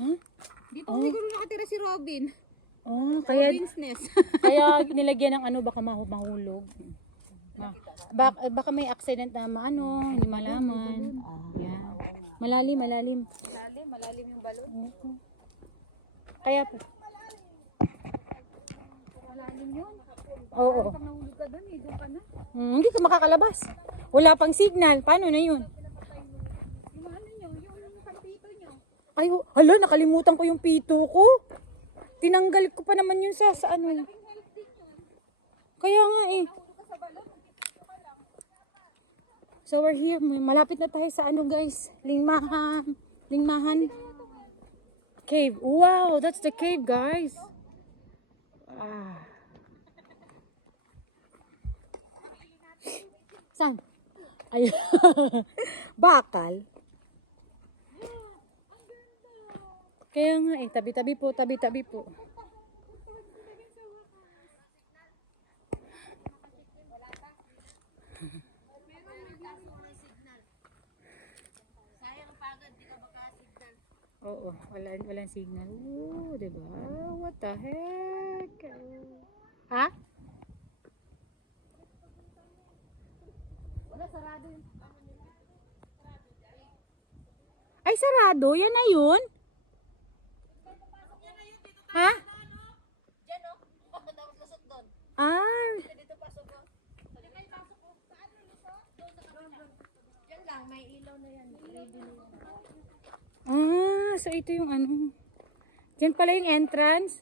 Huh? Dito siguro nakatira si Robin. Oh, kaya Robin's nest. kaya nilagyan ng ano baka mahulog. Baka may accident na maano, hindi malaman. Yan. Malalim. Malalim yung balon. Kaya Malalim yun. oo. Pag nahulog ka doon, doon ka na. Hindi ka makakalabas. Wala pang signal. Paano na yun? Yung ano nyo, yung kantito nyo. Ay, hala, nakalimutan ko yung pito ko. Tinanggal ko pa naman yun sa ano. Kaya nga eh. So we're here. Malapit na tayo sa ano guys. Lingmahan. Cave. Wow, that's the cave guys. Ah. Saan? Ay. Bakal. Kaya nga eh, tabi-tabi po. Oo, walang signal. Oo, diba? What the heck? Ha? Wala, sarado yun. Ay, sarado. Yan na yun. Ha? Diyan o. Dapat lusot doon. Ah. Dito pasok o. Diyan kayo pasok o. Saan lusot? Doon sa kabila. Diyan lang, may ilaw na yan. Ready na yan. Ah, so ito yung ano. Diyan pala yung entrance.